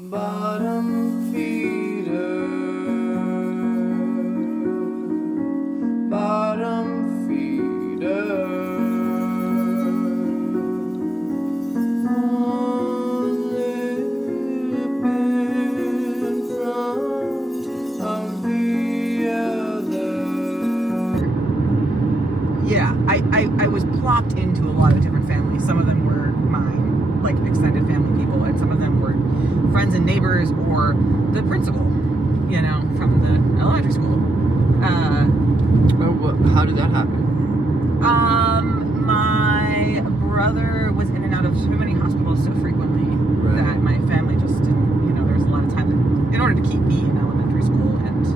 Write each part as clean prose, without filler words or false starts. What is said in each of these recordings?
Bottom feeder, bottom feeder. One lip in front of the other. Yeah, I was plopped into a lot of different families. Some of them were mine, like extended family people, and some of them were friends and neighbors or the principal, you know, from the elementary school. How did that happen? My brother was in and out of so many hospitals so frequently that my family just didn't, you know, there was a lot of time that, in order to keep me in elementary school and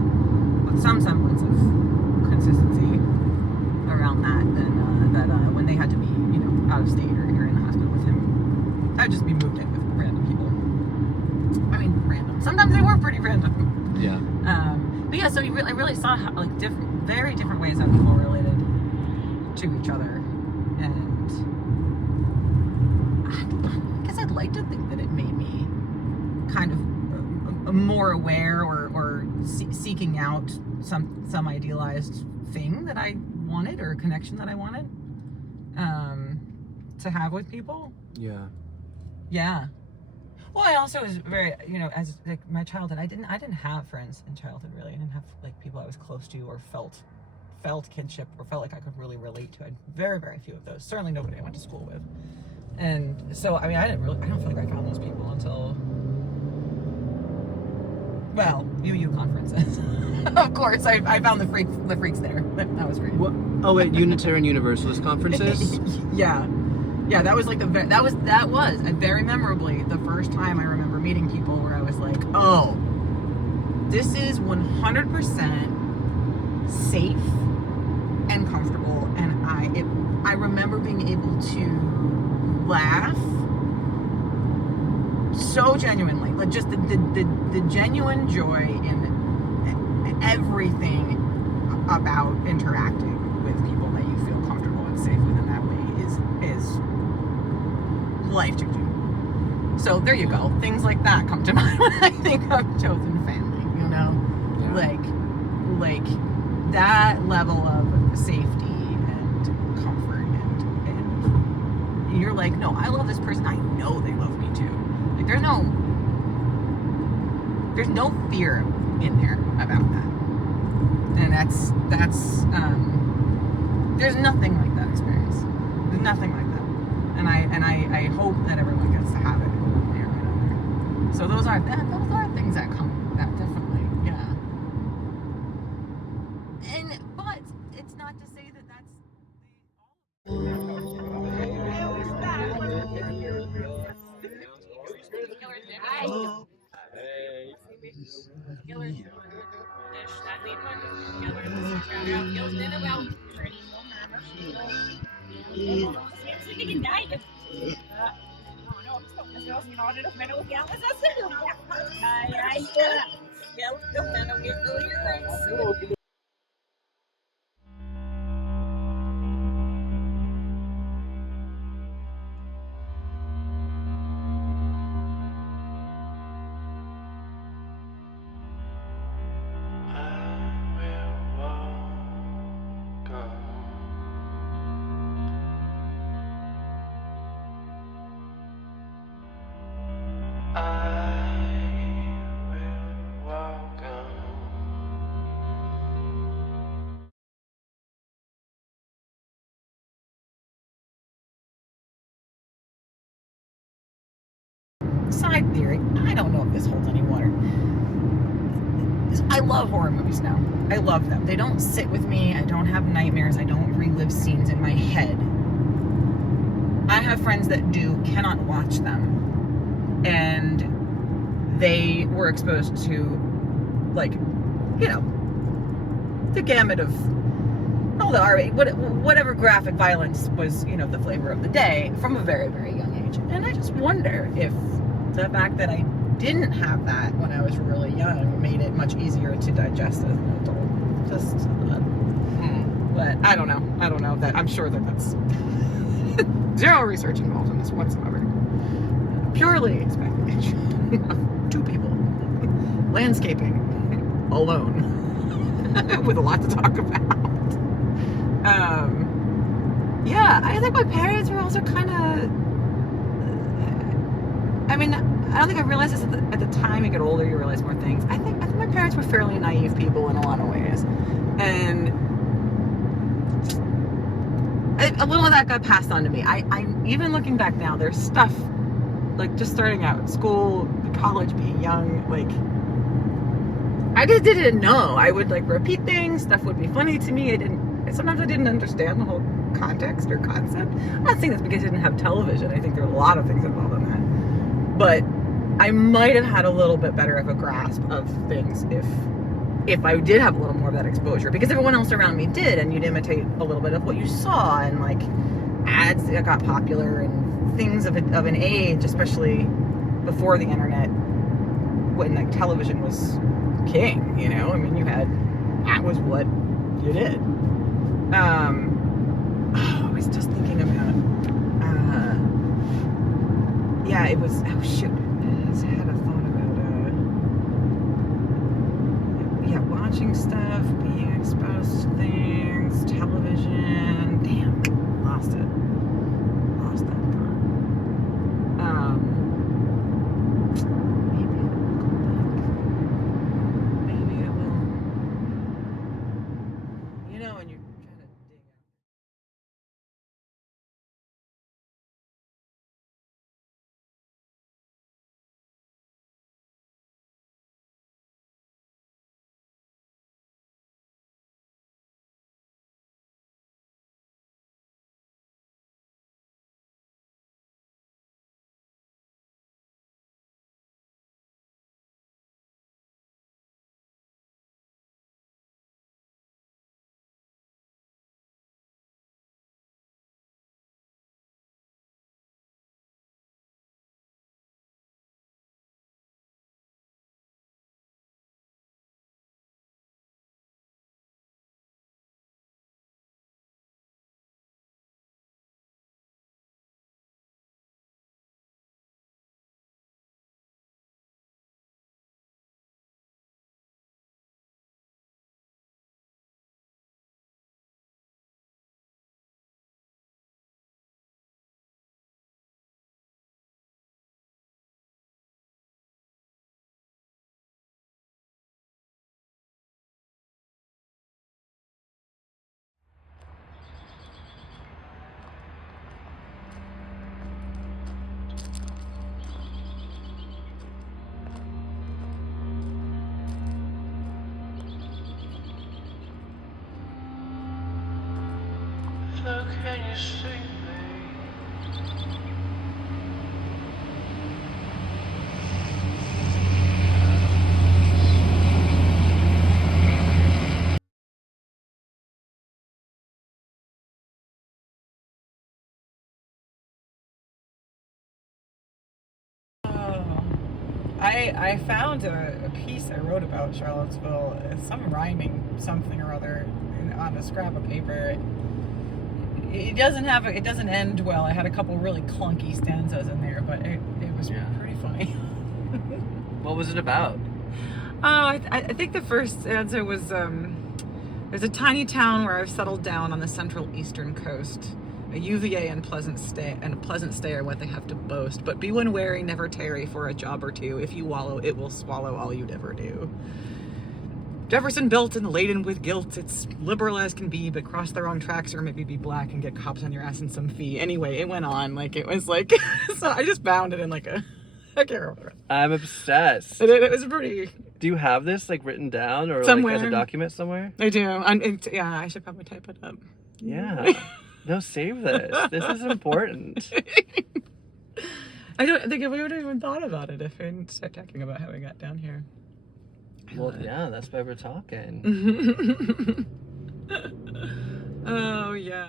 with some semblance of consistency around that, then when they had to be, you know, out of state or in the hospital with him, I'd just be moved in with random people. I mean, random. Sometimes they were pretty random. Yeah. But yeah, so I really saw how, like, very different ways that people related to each other, and I guess I'd like to think that it made me kind of more aware or seeking out some idealized thing that I wanted, or a connection that I wanted to have with people. Yeah. Yeah. Well, I also was very, you know, as like my childhood, I didn't have friends in childhood, really. I didn't have like people I was close to or felt kinship or felt like I could really relate to. I had very, very few of those. Certainly nobody I went to school with. And so, I mean, I don't feel like I found those people until, well, UU conferences. Of course, I found the freaks there. That was great. What? Oh wait, Unitarian Universalist conferences? Yeah. Yeah, that was like that was very memorably the first time I remember meeting people where I was like, oh, this is 100% safe and comfortable, and I remember being able to laugh so genuinely, like just the genuine joy in everything about interacting with people that you feel comfortable and safe with in that way is life-changing. So there you go. Things like that come to mind when I think of chosen family, you know? Yeah. Like that level of safety and comfort and you're like, no, I love this person. I know they love me too. Like there's no fear in there about that. And that's there's nothing like that experience. There's nothing like that. And I hope that everyone gets to have it one way or another. So those are things that come, that definitely, yeah. But it's not to say that that's side theory. I don't know if this holds any water. I love horror movies now. I love them. They don't sit with me. I don't have nightmares. I don't relive scenes in my head. I have friends that cannot watch them. And they were exposed to, like, you know, the gamut of all the R-rated, whatever graphic violence was, you know, the flavor of the day from a very, very young age. And I just wonder if the fact that I didn't have that when I was really young made it much easier to digest as an adult. Just, but I don't know that. I'm sure that that's zero research involved in this whatsoever. purely speculation of two people landscaping alone with a lot to talk about. Yeah, I think my parents were also kind of, I mean, I don't think I realized this at the time. You get older, you realize more things. I think my parents were fairly naive people in a lot of ways, and a little of that got passed on to me. I even looking back now, there's stuff like just starting out school, college, being young, like I just didn't know. I would like repeat things. Stuff would be funny to me. Sometimes I didn't understand the whole context or concept. I'm not saying that's because I didn't have television. I think there are a lot of things involved in that. But I might have had a little bit better of a grasp of things if I did have a little more of that exposure, because everyone else around me did, and you'd imitate a little bit of what you saw, and like ads that got popular and things of an age, especially before the internet, when like television was king, you know? I mean, that was what you did. I was just thinking about, yeah, it was, oh shoot, I just had a thought about, yeah, watching stuff, being exposed to things, television, damn, lost that thought. Maybe it will come back. Maybe it will, you know, when you're trying to dig out. So can you see me? I found a piece I wrote about Charlottesville, some rhyming something or other on a scrap of paper. It doesn't end well. I had a couple really clunky stanzas in there, but it was pretty funny. What was it about? Oh, I think the first stanza was, there's a tiny town where I've settled down on the central eastern coast. A UVA and a pleasant stay are what they have to boast. But be one wary, never tarry for a job or two. If you wallow, it will swallow all you'd ever do. Jefferson built and laden with guilt. It's liberal as can be, but cross the wrong tracks or maybe be black and get cops on your ass and some fee. Anyway, it went on. Like, it was like, so I just found it in like I can't remember. I'm obsessed. It was pretty. Do you have this like written down or somewhere, like as a document somewhere? I do. Yeah, I should probably type it up. Yeah. No, save this. This is important. I don't think we would have even thought about it if we didn't start talking about how we got down here. Well, yeah, that's why we're talking. Oh, yeah.